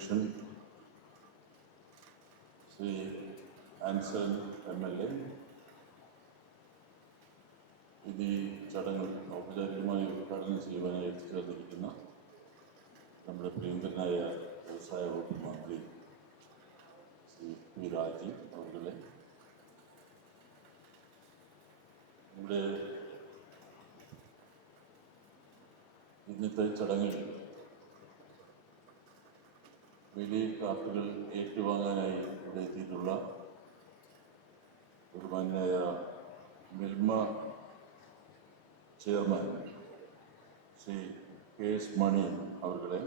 അധ്യക്ഷൻ ശ്രീ ആൻസൺ MLA, ഇത് ഈ ചടങ്ങ് ഔപചാരികമായി ഉദ്ഘാടനം ചെയ്യുവാനായി എത്തിച്ചേർന്നിരിക്കുന്ന നമ്മുടെ പ്രിയങ്കരനായ വ്യവസായ വകുപ്പ് മന്ത്രി ശ്രീ പി രാജീവ് അവരുടെ, നമ്മുടെ ഇന്നത്തെ ചടങ്ങിൽ വലിയ കാർഡുകൾ ഏറ്റുവാങ്ങാനായി ഇവിടെ എത്തിയിട്ടുള്ള ബഹുമാന്യനായ മിൽമ ചെയർമാൻ ശ്രീ KS മണി അവരുടെ,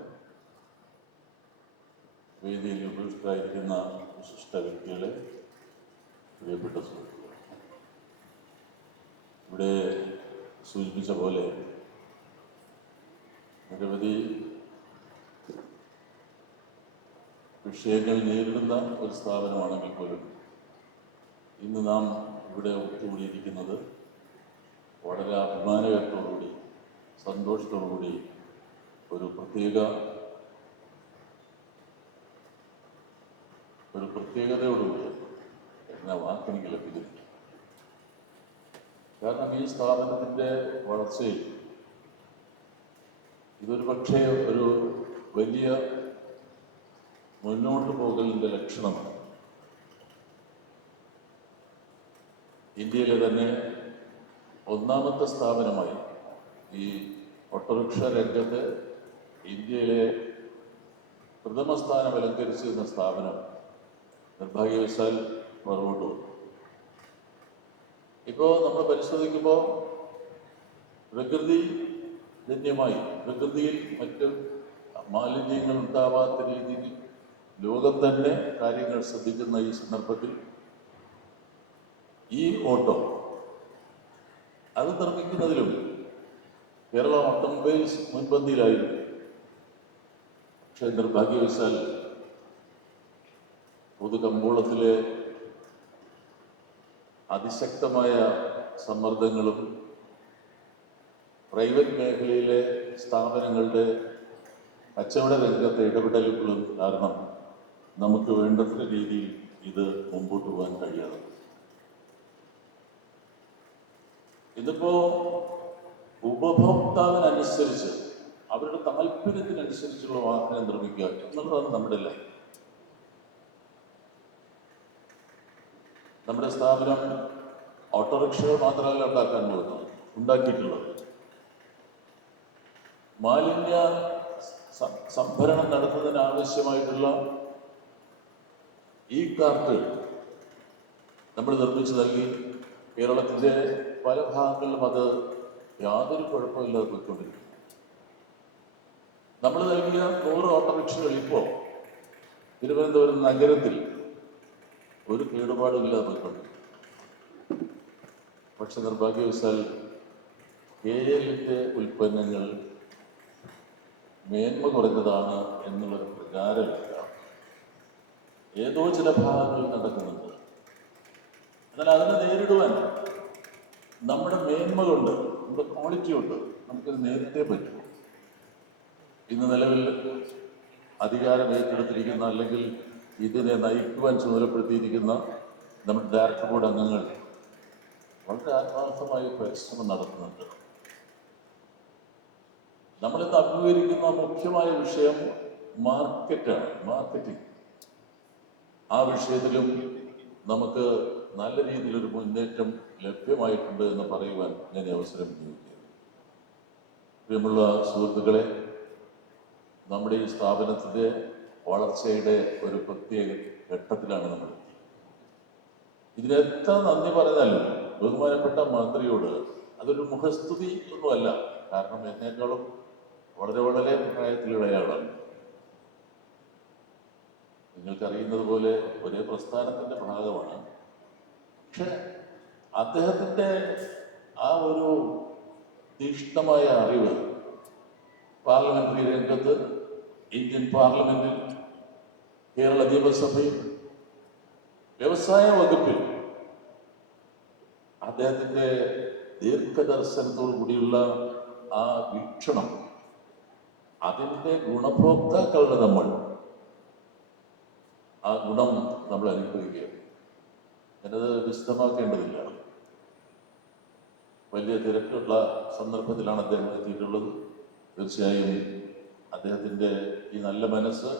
വേദിയിൽ ഉപവിഷ്ടരായിരിക്കുന്ന വിശിഷ്ട വ്യക്തികളെ, പ്രിയപ്പെട്ട സുഹൃത്തുക്കളെ, ഇവിടെ സൂചിപ്പിച്ച പോലെ നിരവധി വിഷയങ്ങൾ നേരിടുന്ന ഒരു സ്ഥാപനമാണെങ്കിൽ പോലും ഇന്ന് നാം ഇവിടെ ഒത്തുകൂടിയിരിക്കുന്നത് വളരെ അഭിമാനകരത്തോടുകൂടി, സന്തോഷത്തോടുകൂടി, ഒരു പ്രത്യേകതയോടുകൂടി എന്ന വാക്കെനിക്ക് ലഭിക്കുന്നു. കാരണം ഈ സ്ഥാപനത്തിൻ്റെ വളർച്ചയിൽ ഇതൊരു പക്ഷേ ഒരു വലിയ മുന്നോട്ട് പോകലിൻ്റെ ലക്ഷണമാണ്. ഇന്ത്യയിലെ തന്നെ ഒന്നാമത്തെ സ്ഥാപനമായി ഈ ഓട്ടോറിക്ഷ രംഗത്ത് ഇന്ത്യയിലെ പ്രഥമ സ്ഥാനം അലങ്കരിച്ചിരുന്ന സ്ഥാപനം നിർഭാഗ്യവശാൽ പുറകോട്ട് വന്നു. ഇപ്പോൾ നമ്മൾ പരിശോധിക്കുമ്പോൾ പ്രകൃതിജന്യമായി, പ്രകൃതിയിൽ മറ്റ് മാലിന്യങ്ങൾ ഉണ്ടാവാത്ത രീതിയിൽ ലോകം തന്നെ കാര്യങ്ങൾ ശ്രദ്ധിക്കുന്ന ഈ സന്ദർഭത്തിൽ ഈ ഓട്ടോ അത് നിർമ്മിക്കുന്നതിലും കേരള ഓട്ടോമൊബൈൽസ് മുൻപന്തിയിലായിരുന്നു. പക്ഷേ നിർഭാഗ്യവശാൽ പൊതുകമ്പോളത്തിലെ അതിശക്തമായ സമ്മർദ്ദങ്ങളും പ്രൈവറ്റ് മേഖലയിലെ സ്ഥാപനങ്ങളുടെ കച്ചവട രംഗത്തെ ഇടപെടലുകളും കാരണം നമുക്ക് വേണ്ടത്ര രീതിയിൽ ഇത് മുമ്പോട്ട് പോകാൻ കഴിയാതെ. ഇതിപ്പോ ഉപഭോക്താവിനനുസരിച്ച്, അവരുടെ താല്പര്യത്തിനനുസരിച്ചുള്ള വാഹനം നിർമ്മിക്കുക എന്നുള്ളതാണ് നമ്മുടെ ലക്ഷ്യം. നമ്മുടെ സ്ഥാപനം ഓട്ടോറിക്ഷകൾ മാത്രമല്ല ഉണ്ടാക്കിയിട്ടുള്ളത്. മാലിന്യ സംഭരണം നടത്തുന്നതിന് ആവശ്യമായിട്ടുള്ള ഈ കാർട്ട് നമ്മൾ നിർമ്മിച്ചു നൽകി. കേരളത്തിൻ്റെ പല ഭാഗങ്ങളിലും അത് യാതൊരു കുഴപ്പമില്ലാതെ പോയിക്കൊണ്ടിരിക്കുന്നു. നമ്മൾ നൽകിയ 100 ഓട്ടോറിക്ഷകൾ ഇപ്പോൾ തിരുവനന്തപുരം നഗരത്തിൽ ഒരു കേടുപാടുമില്ലാതെ പോയിക്കൊണ്ടിരിക്കുന്നു. പക്ഷെ നിർഭാഗ്യവശാൽ KLന്റെ ഉൽപ്പന്നങ്ങൾ മേന്മ കുറഞ്ഞതാണ് എന്നുള്ളൊരു പ്രചാരമില്ല ഏതോ ചില ഭാഗങ്ങളിൽ നടക്കുന്നുണ്ട്. എന്നാൽ അതിനെ നേരിടുവാൻ നമ്മുടെ മേന്മ കൊണ്ട്, നമ്മുടെ ക്വാളിറ്റി കൊണ്ട് നമുക്കത് നേരിട്ടേ പറ്റും. ഇന്ന് നിലവിൽ അധികാരം ഏറ്റെടുത്തിരിക്കുന്ന, അല്ലെങ്കിൽ ഇതിനെ നയിക്കുവാൻ ചുമതലപ്പെടുത്തിയിരിക്കുന്ന നമ്മുടെ ഡയറക്ടർ ബോർഡ് അംഗങ്ങൾ വളരെ ആത്മാർത്ഥമായി പരിശ്രമം നടത്തുന്നുണ്ട്. നമ്മളിന്ന് അഭിമുഖീകരിക്കുന്ന മുഖ്യമായ വിഷയം മാർക്കറ്റാണ്, മാർക്കറ്റിംഗ്. ആ വിഷയത്തിലും നമുക്ക് നല്ല രീതിയിലൊരു മുന്നേറ്റം ലഭ്യമായിട്ടുണ്ട് എന്ന് പറയുവാൻ ഞാൻ അവസരം ഉപയോഗിക്കുന്നു. പ്രിയമുള്ള സുഹൃത്തുക്കളെ, നമ്മുടെ ഈ സ്ഥാപനത്തിൻ്റെ വളർച്ചയുടെ ഒരു പ്രത്യേക ഘട്ടത്തിലാണ് നമ്മൾ. ഇതിനെത്ര നന്ദി പറഞ്ഞാലും ബഹുമാനപ്പെട്ട മന്ത്രിയോട് അതൊരു മുഖസ്തുതി ഒന്നുമല്ല. കാരണം എന്നേക്കാളും വളരെ വളരെ പ്രായത്തിലിളയാളാണ്. നിങ്ങൾക്കറിയുന്നത് പോലെ ഒരേ പ്രസ്ഥാനത്തിൻ്റെ ഭാഗമാണ്. പക്ഷെ അദ്ദേഹത്തിൻ്റെ ആ ഒരു തീക്ഷ്ണമായ അറിവ് പാർലമെന്ററി രംഗത്ത്, ഇന്ത്യൻ പാർലമെന്റിൽ, കേരള നിയമസഭയിൽ, വ്യവസായ വകുപ്പിൽ അദ്ദേഹത്തിൻ്റെ ദീർഘദർശനത്തോടു കൂടിയുള്ള ആ വീക്ഷണം, അതിൻ്റെ ഗുണഭോക്താക്കളുടെ നമ്മൾ ആ ഗുണം നമ്മൾ അനുഭവിക്കുകയാണ്. ഞാനത് വിശദമാക്കേണ്ടതില്ല. വലിയ തിരക്കുള്ള സന്ദർഭത്തിലാണ് അദ്ദേഹം എത്തിയിട്ടുള്ളത്. തീർച്ചയായും അദ്ദേഹത്തിൻ്റെ ഈ നല്ല മനസ്സ്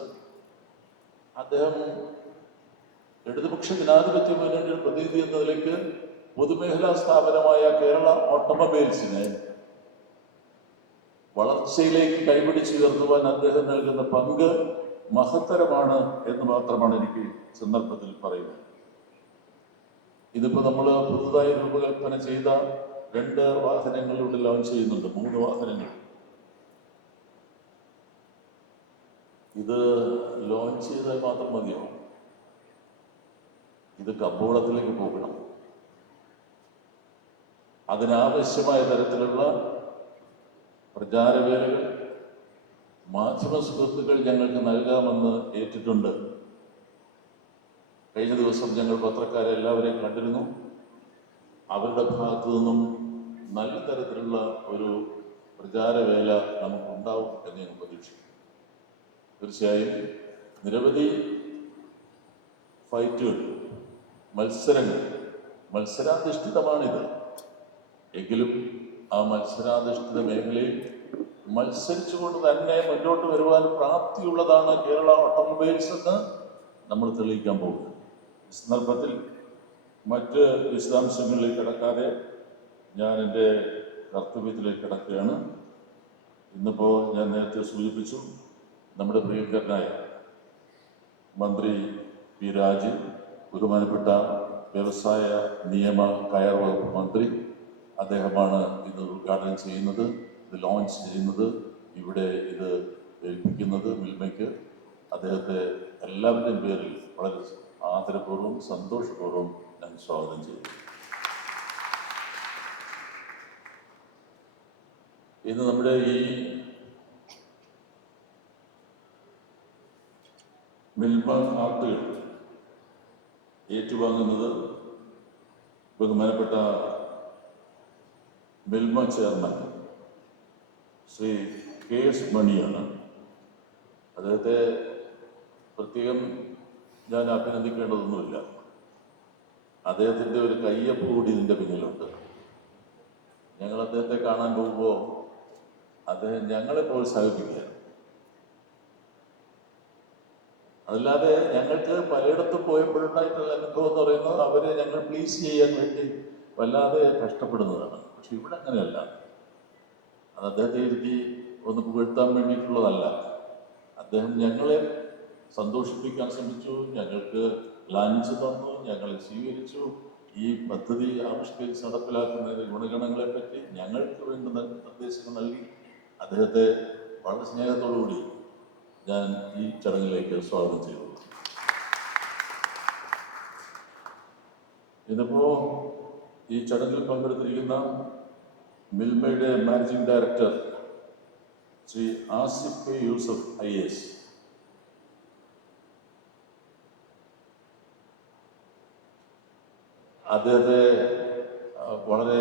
അദ്ദേഹം ഇടതുപക്ഷ ജനാധിപത്യ മുന്നണിയുടെ പ്രതിനിധി എന്ന നിലയ്ക്ക് പൊതുമേഖലാ സ്ഥാപനമായ കേരള ഓട്ടോമൊബൈൽസിനെ വളർച്ചയിലേക്ക് കൈപിടിച്ചുയർത്തുവാൻ അദ്ദേഹം നൽകുന്ന പങ്ക് മഹത്തരമാണ് എന്ന് മാത്രമാണ് എനിക്ക് സന്ദർഭത്തിൽ പറയുന്നത്. ഇതിപ്പോ നമ്മൾ പുതുതായി രൂപകൽപ്പന ചെയ്ത 2 വാഹനങ്ങളിലൂടെ ലോഞ്ച് ചെയ്യുന്നുണ്ട്, 3 വാഹനങ്ങൾ. ഇത് ലോഞ്ച് ചെയ്താൽ മാത്രം മതിയോ? ഇത് കമ്പോളത്തിലേക്ക് പോകണം. അതിനാവശ്യമായ തരത്തിലുള്ള പ്രചാരവേലകൾ മാധ്യമ സുഹൃത്തുക്കൾ ഞങ്ങൾക്ക് നൽകാമെന്ന് ഏറ്റിട്ടുണ്ട്. കഴിഞ്ഞ ദിവസം ഞങ്ങൾ പത്രക്കാരെ എല്ലാവരെയും കണ്ടിരുന്നു. അവരുടെ ഭാഗത്തു നിന്നും നല്ല തരത്തിലുള്ള ഒരു പ്രചാരവേല നമുക്കുണ്ടാവും എന്ന് ഞാൻ പ്രതീക്ഷിക്കുന്നു. തീർച്ചയായും നിരവധി ഫൈറ്റുകൾ, മത്സരങ്ങൾ, മത്സരാധിഷ്ഠിതമാണിത്. എങ്കിലും ആ മത്സരാധിഷ്ഠിത മേഖലയിൽ മത്സരിച്ചുകൊണ്ട് തന്നെ മുന്നോട്ട് വരുവാൻ പ്രാപ്തിയുള്ളതാണ് കേരള ഓട്ടോമൊബൈൽസ് എന്ന് നമ്മൾ തെളിയിക്കാൻ പോകുന്നു. ഈ സന്ദർഭത്തിൽ മറ്റ് വിശദാംശങ്ങളിലേക്ക് കടക്കാതെ ഞാൻ എൻ്റെ കർത്തവ്യത്തിലേക്ക് കടക്കുകയാണ്. ഇന്നിപ്പോൾ ഞാൻ നേരത്തെ സൂചിപ്പിച്ചു, നമ്മുടെ പ്രിയങ്കരനായ മന്ത്രി പി രാജീവ്, ബഹുമാനപ്പെട്ട വ്യവസായ നിയമ കയർ വകുപ്പ് മന്ത്രി, അദ്ദേഹമാണ് ഇത് ഉദ്ഘാടനം ചെയ്യുന്നത്, ഇത് ലോഞ്ച് ചെയ്യുന്നത്, ഇവിടെ ഇത് ഏൽപ്പിക്കുന്നത് മിൽമയ്ക്ക്. അദ്ദേഹത്തെ എല്ലാവരുടെയും പേരിൽ വളരെ ആദരപൂർവ്വം സന്തോഷപൂർവ്വം ഞാൻ സ്വാഗതം ചെയ്യുന്നു. ഇന്ന് നമ്മുടെ ഈ മിൽമ ആർട്ടുകൾ ഏറ്റുവാങ്ങുന്നത് ബഹുമാനപ്പെട്ട മിൽമ ചെയർമാൻ ശ്രീ KS മണിയാണ്. അദ്ദേഹത്തെ പ്രത്യേകം ഞാൻ അഭിനന്ദിക്കേണ്ടതൊന്നുമില്ല. അദ്ദേഹത്തിൻ്റെ ഒരു കയ്യൊപ്പ് കൂടി ഇതിൻ്റെ പിന്നിലുണ്ട്. ഞങ്ങൾ അദ്ദേഹത്തെ കാണാൻ പോകുമ്പോൾ അദ്ദേഹം ഞങ്ങളെ പ്രോത്സാഹിപ്പിക്കുകയാണ്. അതല്ലാതെ ഞങ്ങൾക്ക് പലയിടത്തും പോയപ്പോഴുണ്ടായിട്ടുള്ള അനുഭവം എന്ന് പറയുന്നത് അവരെ ഞങ്ങൾ പ്ലീസ് ചെയ്യാൻ വേണ്ടി വല്ലാതെ കഷ്ടപ്പെടുന്നതാണ്. പക്ഷെ ഇവിടെ അങ്ങനെയല്ല. അത് അദ്ദേഹത്തെ ഇരുത്തി ഒന്ന് പുകഴ്ത്താൻ വേണ്ടിയിട്ടുള്ളതല്ല. അദ്ദേഹം ഞങ്ങളെ സന്തോഷിപ്പിക്കാൻ ശ്രമിച്ചു, ഞങ്ങൾക്ക് ലഞ്ച് തന്നു, ഞങ്ങളെ സ്വീകരിച്ചു. ഈ പദ്ധതി ആവിഷ്കരിച്ച് നടപ്പിലാക്കുന്നതിന്റെ ഗുണഗണങ്ങളെ പറ്റി ഞങ്ങൾക്ക് വേണ്ടുന്ന നിർദ്ദേശങ്ങൾ നൽകി. അദ്ദേഹത്തെ വളരെ സ്നേഹത്തോടുകൂടി ഞാൻ ഈ ചടങ്ങിലേക്ക് സ്വാഗതം ചെയ്തു. ഇന്നിപ്പോ ഈ ചടങ്ങിൽ പങ്കെടുത്തിരിക്കുന്ന മിൽമയുടെ managing director Shri Asif K. Yusuf IAS, അദ്ദേഹത്തെ വളരെ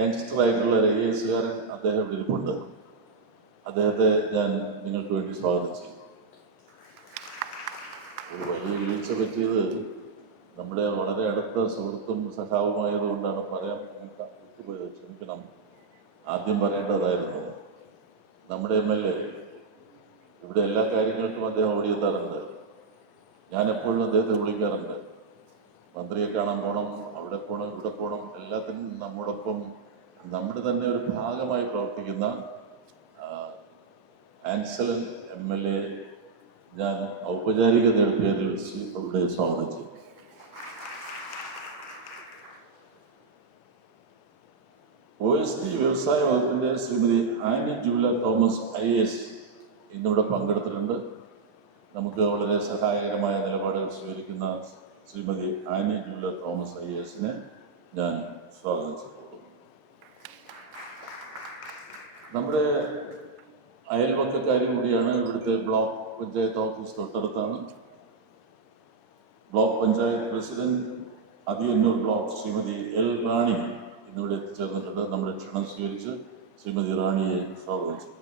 യങ്സ്റ്ററായിട്ടുള്ള ഒരു IAS-കാരൻ അദ്ദേഹം ഇവിടെ ഇരിപ്പുണ്ട്. അദ്ദേഹത്തെ ഞാൻ നിങ്ങൾക്ക് വേണ്ടി സ്വാഗതം ചെയ്യും. ഒരു വലിയ വീഴ്ച പറ്റിയത് നമ്മുടെ വളരെ അടുത്ത സുഹൃത്തും സഖാവുമായതുകൊണ്ടാണ് പറയാൻ വിട്ടുപോയത്, ക്ഷമിക്കണം. ആദ്യം പറയേണ്ടതായിരുന്നു. നമ്മുടെ MLA ഇവിടെ എല്ലാ കാര്യങ്ങൾക്കും അദ്ദേഹം ഓടിയെത്താറുണ്ട്. ഞാൻ എപ്പോഴും അദ്ദേഹത്തെ വിളിക്കാറുണ്ട്. മന്ത്രിയെ കാണാൻ പോകണം, അവിടെ പോകണം, ഇവിടെ പോകണം, എല്ലാത്തിനും നമ്മോടൊപ്പം നമ്മുടെ തന്നെ ഒരു ഭാഗമായി പ്രവർത്തിക്കുന്ന ആൻസലൻ MLA ഞാൻ ഔപചാരിക പേരിൽ ഇവിടെ സ്വാഗതം ചെയ്യും. OSD വ്യവസായ വകുപ്പിന്റെ Shrimati Annie Jula Thomas IAS ഇന്നിവിടെ പങ്കെടുത്തിട്ടുണ്ട്. നമുക്ക് വളരെ സഹായകരമായ നിലപാടുകൾ സ്വീകരിക്കുന്ന ശ്രീമതി ആനി ജൂല തോമസ് IAS-നെ ഞാൻ സ്വാഗതം ചെയ്യുന്നു. നമ്മുടെ അയൽവക്കക്കാരി കൂടിയാണ്. ഇവിടുത്തെ ബ്ലോക്ക് പഞ്ചായത്ത് ഓഫീസ് തൊട്ടടുത്താണ്. Block panchayat president Athiyannur block Shrimati L. റാണി ഇന്നിവിടെ എത്തിച്ചേർന്നിട്ടുണ്ട്. നമ്മുടെ ക്ഷണം സ്വീകരിച്ച് ശ്രീമതി റാണിയെ സ്വാഗതം ചെയ്തു.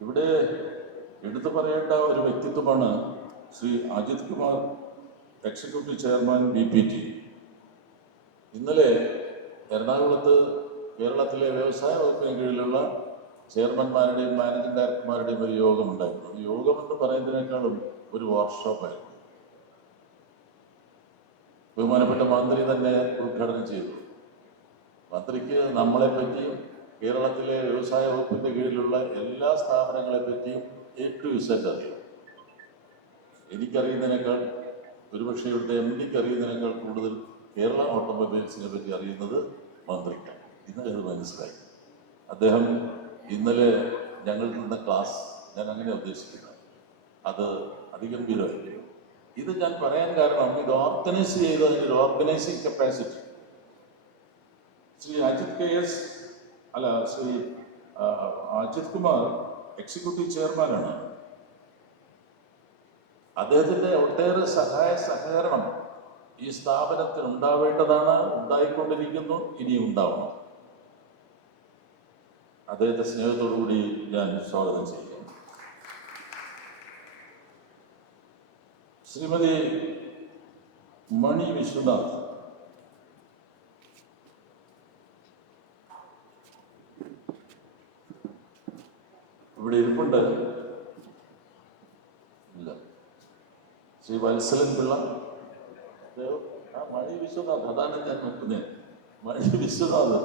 ഇവിടെ എടുത്തു പറയേണ്ട ഒരു വ്യക്തിത്വമാണ് Shri Ajith Kumar, executive chairman BPT. ഇന്നലെ എറണാകുളത്ത് കേരളത്തിലെ വ്യവസായ വകുപ്പിന് കീഴിലുള്ള ചെയർമാൻമാരുടെയും മാനേജിംഗ് ഡയറക്ടർമാരുടെയും ഒരു യോഗമുണ്ടായിരുന്നു. യോഗം എന്ന് പറയുന്നതിനേക്കാളും ഒരു വർക്ക്ഷോപ്പായിരുന്നു. ബഹുമാനപ്പെട്ട മന്ത്രി തന്നെ ഉദ്ഘാടനം ചെയ്തു. മന്ത്രിക്ക് നമ്മളെപ്പറ്റിയും കേരളത്തിലെ വ്യവസായ വകുപ്പിന്റെ കീഴിലുള്ള എല്ലാ സ്ഥാപനങ്ങളെ പറ്റിയും A to Z അറിയാം. എനിക്കറിയുന്നതിനേക്കാൾ, ഒരുപക്ഷെ ഇവിടുത്തെ MD അറിയുന്നതിനേക്കാൾ കൂടുതൽ കേരള ഓട്ടോമൊബൈൽസിനെ പറ്റി അറിയുന്നത് മന്ത്രിക്കാണ്. ഇന്നലെ അത് മനസ്സിലായി. അദ്ദേഹം ഇന്നലെ ഞങ്ങൾക്ക് തന്ന ക്ലാസ് ഞാൻ അങ്ങനെ ഉദ്ദേശിക്കുന്നത്, അത് അതിഗംഭീരമായിരിക്കും. ഇത് ഞാൻ പറയാൻ കാരണം, ഇത് ഓർഗനൈസ് ചെയ്തതിൻ്റെ ഒരു organising capacity Shri Ajith Kumar executive ചെയർമാനാണ്. അദ്ദേഹത്തിന്റെ ഒട്ടേറെ സഹകരണം ഈ സ്ഥാപനത്തിന് ഉണ്ടാവേണ്ടതാണ്, ഉണ്ടായിക്കൊണ്ടിരിക്കുന്നു, ഇനിയും ഉണ്ടാവണം. അദ്ദേഹത്തെ സ്നേഹത്തോടുകൂടി ഞാൻ സ്വാഗതം ചെയ്യുന്നു. ശ്രീമതി മണി വിശ്വനാഥ്, ഇവിടെ ഇരിപ്പുണ്ട്. ഇല്ല. ശ്രീ വത്സലൻ പിള്ള, മണി വിശ്വനാഥ്, അതാണ് ഞാൻ നോക്കുന്നത്. മണി വിശ്വനാഥ്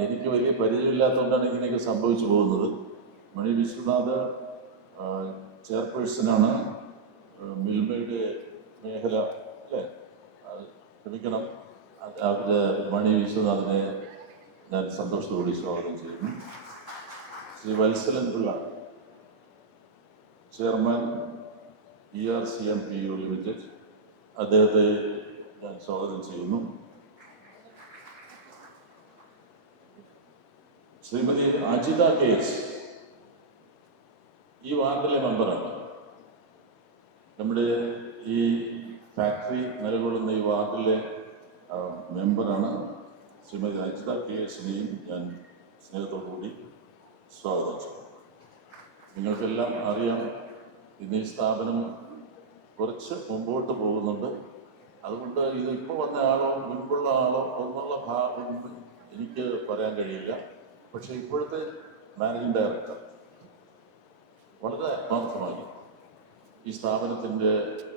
എനിക്ക് വലിയ പരിചയമില്ലാത്തതുകൊണ്ടാണ് ഇങ്ങനെയൊക്കെ സംഭവിച്ചു പോകുന്നത്. മണി വിശ്വനാഥ് ചെയർപേഴ്സണാണ് മിൽമയുടെ മേഖല, അല്ലേ? ക്ഷമിക്കണം. അവരുടെ മണി വിശ്വനാഥിനെ ഞാൻ സന്തോഷത്തോടെ സ്വാഗതം ചെയ്യുന്നു. Shri Valsalan Pillai, chairman ERCMPU limited, അദ്ദേഹത്തെ ഞാൻ സ്വാഗതം ചെയ്യുന്നു. ശ്രീമതി അജിത KS ഈ വാർഡിലെ മെമ്പറാണ്. നമ്മുടെ ഈ ഫാക്ടറി നിലകൊള്ളുന്ന ഈ വാർഡിലെ മെമ്പറാണ്. ശ്രീമതി അജിത KSനെയും ഞാൻ സ്നേഹത്തോടുകൂടി സ്വാഗതം ചെയ്യും. നിങ്ങൾക്കെല്ലാം അറിയാം, ഇന്ന് ഈ സ്ഥാപനം കുറച്ച് മുമ്പോട്ട് പോകുന്നുണ്ട്. അതുകൊണ്ട് ഇത് ഇപ്പോൾ വന്ന ആളോ മുൻപുള്ള ആളോ എന്നുള്ള ഭാഗം എനിക്ക് പറയാൻ കഴിയില്ല. പക്ഷേ ഇപ്പോഴത്തെ മാനേജിംഗ് ഡയറക്ടർ വളരെ ആത്മാർത്ഥമായി ഈ സ്ഥാപനത്തിൻ്റെ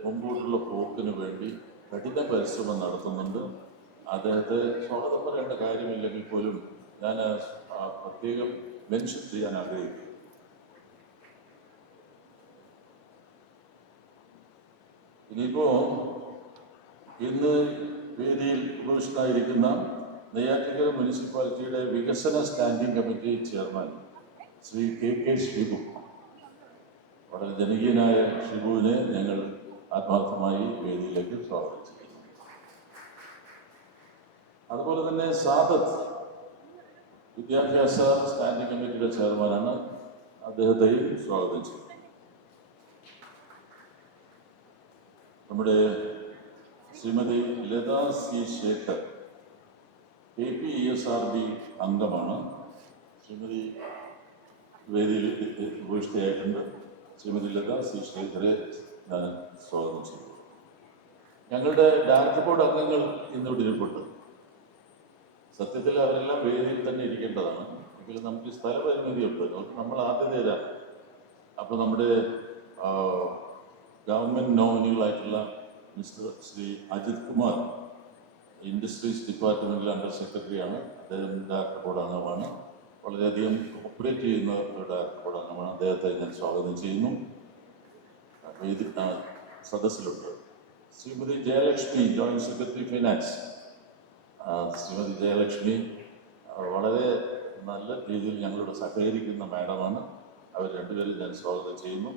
മുമ്പോട്ടുള്ള പോക്കിന് വേണ്ടി കഠിന പരിശ്രമം നടത്തുന്നുണ്ട്. അദ്ദേഹത്തെ സ്വാഗതം പറയേണ്ട കാര്യമില്ലെങ്കിൽ പോലും ഞാൻ പ്രത്യേകം മെൻഷൻ ചെയ്യാൻ ആഗ്രഹിക്കുന്നു. ഇനിയിപ്പോ ഇന്ന് വേദിയിൽ ഉപവിഷ്ടനായിരിക്കുന്ന നെയ്യാറ്റിൻകര മുനിസിപ്പാലിറ്റിയുടെ വികസന standing committee chairman Shri KK Shibu, വളരെ ജനകീയനായ ഷിബുവിനെ ഞങ്ങൾ ആത്മാർത്ഥമായി വേദിയിലേക്ക് സ്വാഗതം ചെയ്യുന്നു. അതുപോലെ തന്നെ സാദത്ത് വിദ്യാഭ്യാസ സ്റ്റാൻഡിംഗ് കമ്മിറ്റിയുടെ ചെയർമാനാണ്, അദ്ദേഹത്തെയും സ്വാഗതം ചെയ്യുന്നു. നമ്മുടെ ശ്രീമതി ലത C. ശേഖർ KPESRB അംഗമാണ്. ശ്രീമതി വേദിയിൽ ഉപേക്ഷിതയായിട്ടുണ്ട്. ശ്രീമതി ലത C. ശേഖരെ ഞാൻ സ്വാഗതം ചെയ്തു. ഞങ്ങളുടെ ഡയറക്ടർ ബോർഡ് അംഗങ്ങൾ ഇന്നിവിടെ ഇരിപ്പുണ്ട്. സത്യത്തിൽ അവരെല്ലാം വേദിയിൽ തന്നെ ഇരിക്കേണ്ടതാണ്. എങ്കിലും നമുക്ക് സ്ഥലപരിമിതിയുണ്ട്. നമ്മൾ ആദ്യത്തേരാണ്. അപ്പോൾ നമ്മുടെ ഗവൺമെൻറ് നോമിനികളായിട്ടുള്ള ശ്രീ അജിത് കുമാർ ഇൻഡസ്ട്രീസ് ഡിപ്പാർട്ട്മെൻറ്റിൽ അണ്ടർ സെക്രട്ടറിയാണ്. അദ്ദേഹം ഡയറക്ടർ ബോർഡ് അംഗമാണ്. വളരെയധികം കോപ്പറേറ്റ് ചെയ്യുന്ന ഒരു ഡയറക്ടർ ബോർഡ് അംഗമാണ്. അദ്ദേഹത്തെ ഞാൻ സ്വാഗതം ചെയ്യുന്നു. സദസ്സിലുണ്ട് Shrimati Jayalakshmi, joint secretary finance. Shrimati Jayalakshmi വളരെ നല്ല രീതിയിൽ ഞങ്ങളോട് സഹകരിക്കുന്ന മാഡമാണ്. അവർ രണ്ടുപേരും ഞാൻ സ്വാഗതം ചെയ്യുന്നു.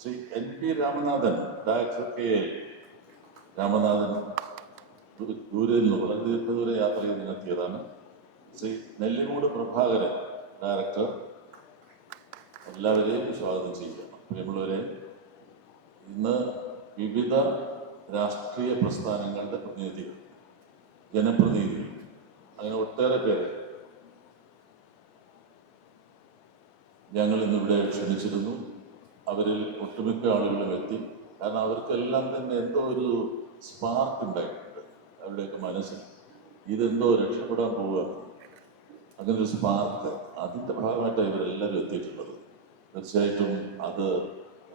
Shri NP Ramanathan, director KL Ramanathan ദൂരെ നിന്ന് വളരെ ദീർഘദൂര യാത്ര ചെയ്ത് നടത്തിയതാണ്. ശ്രീ നെല്ലിമൂട് പ്രഭാകരൻ, ഡയറക്ടർ, എല്ലാവരെയും സ്വാഗതം ചെയ്യുക. പ്രിയമുള്ളവരെ, ഇന്ന് വിവിധ രാഷ്ട്രീയ പ്രസ്ഥാനങ്ങളുടെ പ്രതിനിധികൾ, ജനപ്രതിനിധികൾ, അങ്ങനെ ഒട്ടേറെ പേര് ഞങ്ങൾ ഇന്നിവിടെ ക്ഷണിച്ചിരുന്നു. അവരിൽ ഒട്ടുമിക്ക ആളുകളും എത്തി. കാരണം അവർക്കെല്ലാം തന്നെ എന്തോ ഒരു സ്പാർക്ക് ഉണ്ടായിട്ടുണ്ട് അവരുടെയൊക്കെ മനസ്സിൽ. ഇതെന്തോ രക്ഷപ്പെടാൻ പോവുകയാണ്, അങ്ങനൊരു സ്പാർക്ക്. അതിൻ്റെ ഭാഗമായിട്ടാണ് ഇവരെല്ലാവരും എത്തിയിട്ടുള്ളത്. തീർച്ചയായിട്ടും അത്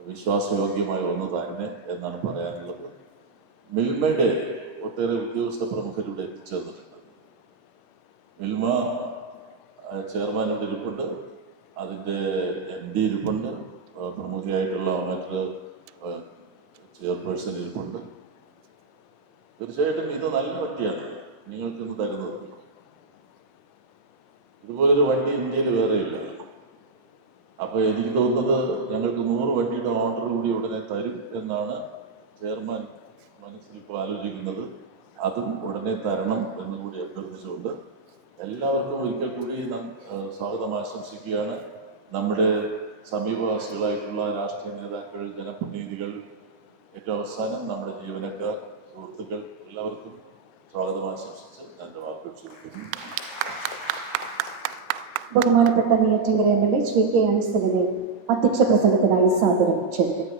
വിശ്വാസയോഗ്യമായ ഒന്ന് തന്നെ എന്നാണ് പറയാനുള്ളത്. മിൽമയുടെ ഒട്ടേറെ ഉദ്യോഗസ്ഥ പ്രമുഖരുടെ എത്തിച്ചേർന്നിട്ടുണ്ട്. മിൽമ ചെയർമാൻ ഇവിടെ ഇരിപ്പുണ്ട്, അതിൻ്റെ MD ഇരിപ്പുണ്ട്, പ്രമുഖയായിട്ടുള്ള മറ്റൊരു ചെയർപേഴ്സൺ ഇരിപ്പുണ്ട്. തീർച്ചയായിട്ടും ഇത് നല്ല വണ്ടിയാണ് നിങ്ങൾക്കിന്ന് തരുന്നത്. ഇതുപോലൊരു വണ്ടി ഇന്ത്യയിൽ വേറെയില്ല. അപ്പോൾ എനിക്ക് തോന്നുന്നത് ഞങ്ങൾക്ക് 100 വണ്ടിയുടെ ഓർഡർ കൂടി ഉടനെ തരും എന്നാണ് ചെയർമാൻ മനസ്സിൽ ഇപ്പോൾ ആലോചിക്കുന്നത്. അതും ഉടനെ തരണം എന്നുകൂടി അഭ്യർത്ഥിച്ചുകൊണ്ട് എല്ലാവർക്കും ഒരിക്കൽ കൂടി സ്വാഗതം ആശംസിക്കുകയാണ്. നമ്മുടെ സമീപവാസികളായിട്ടുള്ള രാഷ്ട്രീയ നേതാക്കൾ, ജനപ്രതിനിധികൾ, ഏറ്റവും അവസാനം നമ്മുടെ ജീവനക്കാർ, സുഹൃത്തുക്കൾ, എല്ലാവർക്കും സ്വാഗതം ആശംസിച്ച് എൻ്റെ വാക്കുകൾ ചുരുക്കുന്നു. ബഹുമാനപ്പെട്ട നെയ്യാറ്റിൻകര MLA ശ്രീ കെ. അൻസലിനെ അധ്യക്ഷ പ്രസംഗത്തിനായി സാദരം ക്ഷണിക്കുന്നു.